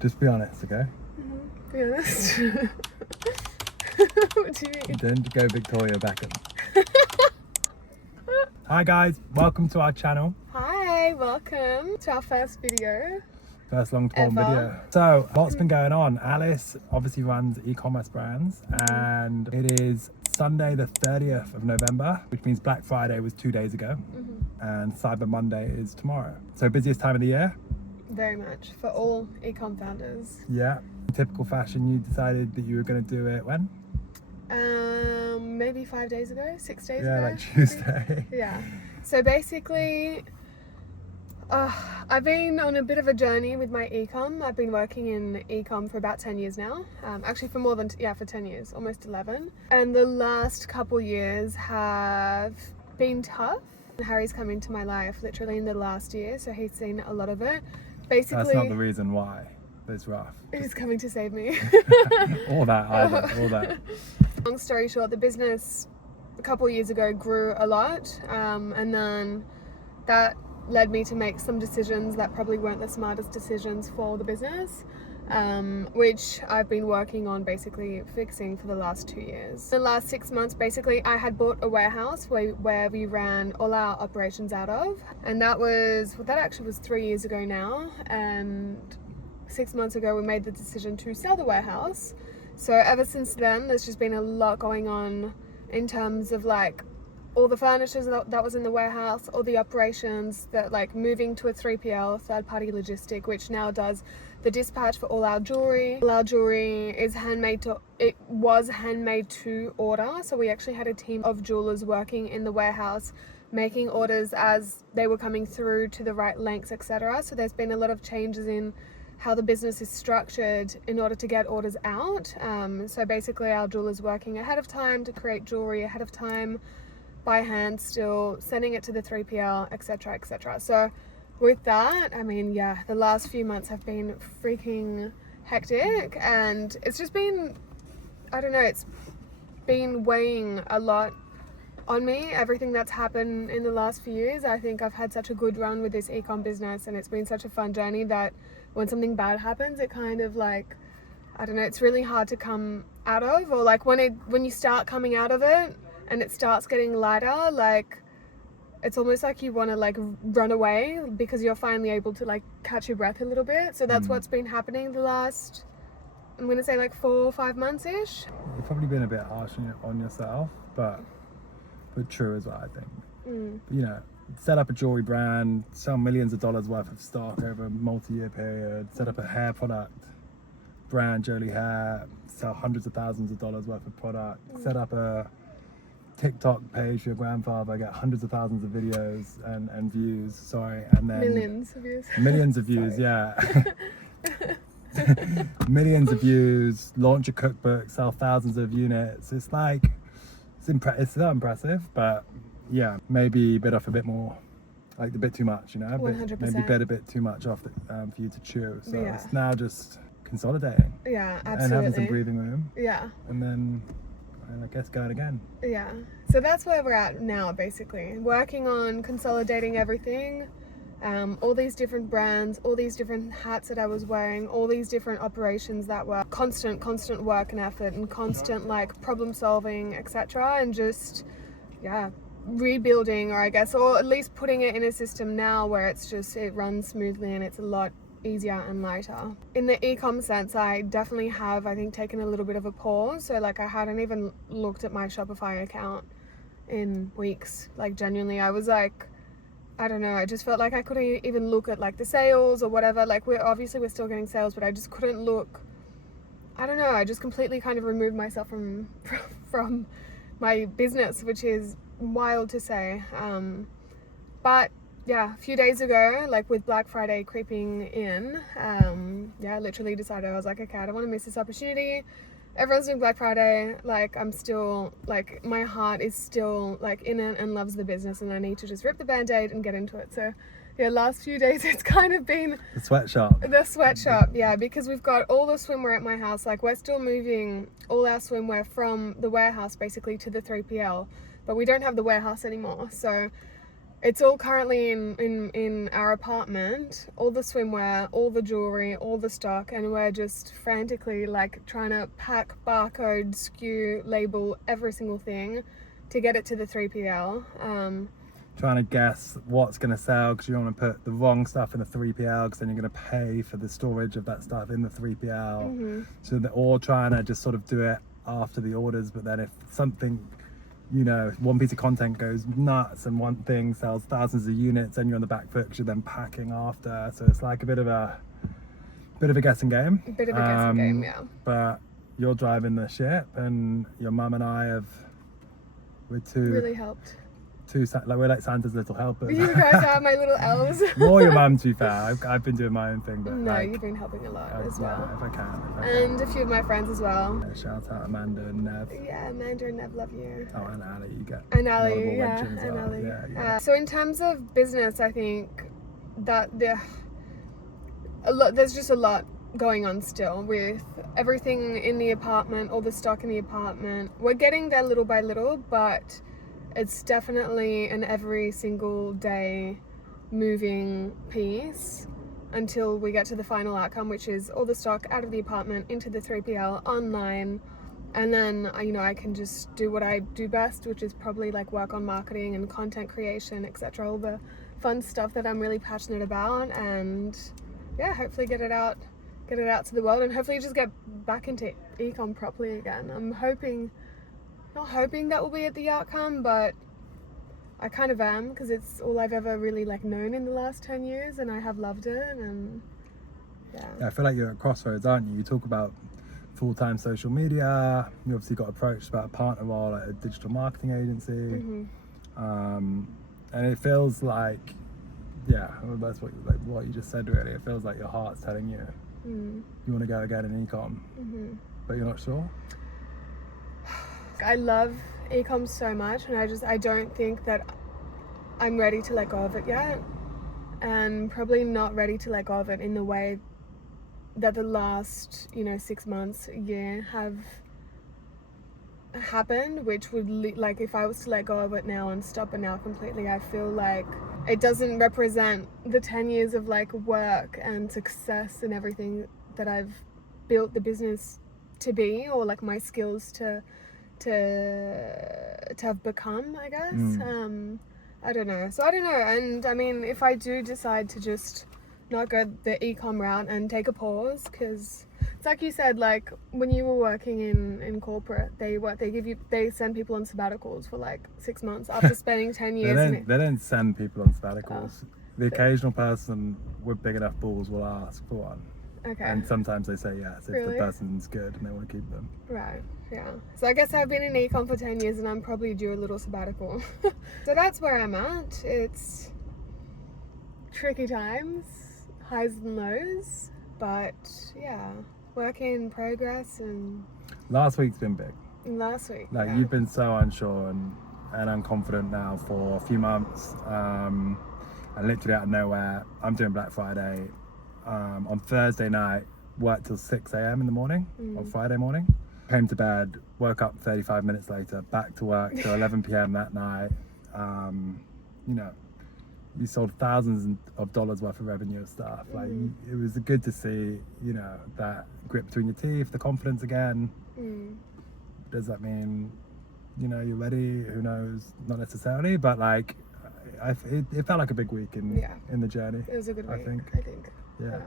Just be honest, okay? Be honest. What do you mean? Don't go Victoria Beckham. Hi guys, welcome to our channel. Hi, welcome to our first video. First long form Ever. video. So, what's been going on? Alice obviously runs e-commerce brands, and it is Sunday the 30th of November, which means Black Friday was 2 days ago, and Cyber Monday is tomorrow. So busiest time of the year? Very much for all ecom founders. Yeah. Typical fashion, you decided that you were going to do it when? Maybe 5 days ago, 6 days ago. Yeah, like Tuesday. Yeah. So basically, I've been on a bit of a journey with my ecom. I've been working in ecom for about 10 years now. Actually for more than, for 10 years, almost 11. And the last couple years have been tough. Harry's come into my life literally in the last year, so he's seen a lot of it. Basically, That's not the reason why. It's rough. he's coming to save me. All that, either. All that. Long story short, the business a couple of years ago grew a lot, and then that led me to make some decisions that probably weren't the smartest decisions for the business, which I've been working on basically fixing for the last 2 years. The last 6 months, basically, I had bought a warehouse where we ran all our operations out of, and that actually was 3 years ago now, and 6 months ago we made the decision to sell the warehouse. So ever since then, there's just been a lot going on in terms of like all the furniture that was in the warehouse, all the operations, that like moving to a 3PL, third party logistic, which now does the dispatch for all our jewelry. All our jewelry is it was handmade to order. So we actually had a team of jewelers working in the warehouse, making orders as they were coming through to the right lengths, etc. So there's been a lot of changes in how the business is structured in order to get orders out. So basically our jewelers working ahead of time to create jewelry ahead of time by hand, still sending it to the 3PL, etc, etc. So with that, I mean, the last few months have been freaking hectic, and it's just been, I don't know, it's been weighing a lot on me, everything that's happened in the last few years. I think I've had such a good run with this ecom business, and it's been such a fun journey that when something bad happens, it kind of like, I don't know, it's really hard to come out of, or like when you start coming out of it and it starts getting lighter, like it's almost like you want to like run away because you're finally able to like catch your breath a little bit. So that's what's been happening the last, I'm gonna say like 4 or 5 months-ish. You've probably been a bit harsh on yourself, but true as well, I think. You know, set up a jewelry brand, sell millions of dollars worth of stock over a multi-year period, set up a hair product brand, Jolie Hair, sell hundreds of thousands of dollars worth of product, set up a TikTok page for your grandfather, get hundreds of thousands of videos and views, and then Millions of views. Millions of views, yeah. Millions of views, launch a cookbook, sell thousands of units. It's like, it's not impressive, but yeah, maybe bit off a bit more, like a bit too much, you know? 100%. Maybe bit a bit too much off for you to chew. So Yeah. it's now just consolidating. Yeah, absolutely. And having some breathing room. Yeah. And then, I guess, going again. Yeah. So that's where we're at now, basically. Working on consolidating everything. All these different brands, all these different hats that I was wearing, all these different operations that were constant work and effort and constant like problem solving, etc. And just, rebuilding, or at least putting it in a system now where it runs smoothly and it's a lot easier and lighter. In the ecom sense, I definitely have, I think, taken a little bit of a pause. So like I hadn't even looked at my Shopify account in weeks. Like genuinely, I was like, I don't know, I just felt like I couldn't even look at like the sales or whatever. Like we're still getting sales, but I just couldn't look. I don't know, I just completely kind of removed myself from my business, which is wild to say. But yeah, a few days ago, like with Black Friday creeping in, I literally decided, I was like, okay, I don't want to miss this opportunity. Everyone's doing Black Friday, like I'm still, like my heart is still like in it and loves the business, and I need to just rip the band-aid and get into it. So last few days it's kind of been the sweatshop, because we've got all the swimwear at my house. Like we're still moving all our swimwear from the warehouse basically to the 3PL, but we don't have the warehouse anymore. So it's all currently in our apartment, all the swimwear, all the jewelry, all the stock, and we're just frantically like trying to pack, barcode, SKU, label every single thing to get it to the 3PL. Trying to guess what's going to sell, because you don't want to put the wrong stuff in the 3PL, because then you're going to pay for the storage of that stuff in the 3PL. So they're all trying to just sort of do it after the orders, but then if something, you know, one piece of content goes nuts and one thing sells thousands of units, and you're on the back foot because you're then packing after. So it's like a bit of a guessing game. A bit of a guessing game, yeah. But you're driving the ship, and your mum and I we're really helped. We're like Santa's little helpers. You guys are my little elves. More your mum, to be fair. I've been doing my own thing, but no, like, you've been helping a lot as well. Yeah, if I can. And a few of my friends as well. Yeah, shout out Amanda and Nev. Yeah, Amanda and Nev love you. Oh, and Ali, you get. And Ali, yeah, and well. Ali. Yeah. So in terms of business, I think that there's just a lot going on still with everything in the apartment, all the stock in the apartment. We're getting there little by little, but it's definitely an every single day moving piece until we get to the final outcome, which is all the stock out of the apartment into the 3PL online. And then, you know, I can just do what I do best, which is probably like work on marketing and content creation, etc. All the fun stuff that I'm really passionate about, and yeah, hopefully get it out to the world, and hopefully just get back into ecom properly again. I'm not hoping that will be at the outcome, but I kind of am, because it's all I've ever really like known in the last 10 years, and I have loved it. And yeah, I feel like you're at crossroads, aren't you? You talk about full-time social media, you obviously got approached about a partner role at a digital marketing agency, and it feels like, yeah, well, that's what you just said really. It feels like your heart's telling you you want to go again in ecom, but you're not sure. I love ecom so much, and I don't think that I'm ready to let go of it yet, and probably not ready to let go of it in the way that the last 6 months, a year have happened, which would like if I was to let go of it now and stop it now completely, I feel like it doesn't represent the 10 years of like work and success and everything that I've built the business to be, or like my skills to have become, I guess. I don't know. And I mean, if I do decide to just not go the ecom route and take a pause, because it's like you said, like when you were working in corporate, they send people on sabbaticals for like 6 months after spending 10 years. They don't send people on sabbaticals. The occasional person with big enough balls will ask for one. Okay. And sometimes they say yes if Really? the person's good and they want to keep them. Right, yeah. So I guess I've been in ecom for 10 years and I'm probably due a little sabbatical. So that's where I'm at. It's tricky times, highs and lows, but yeah, work in progress. And last week's been big. Like yeah. You've been so unsure and unconfident now for a few months, and literally out of nowhere, I'm doing Black Friday. On Thursday night, worked till 6 a.m. in the morning on Friday morning. Came to bed, woke up 35 minutes later, back to work till 11 p.m. that night. You sold thousands of dollars worth of revenue and stuff. Like, it was good to see, that grit between your teeth, the confidence again. Does that mean, you're ready? Who knows? Not necessarily, but like, it felt like a big week in the journey. It was a good week, I think. I think. Yeah.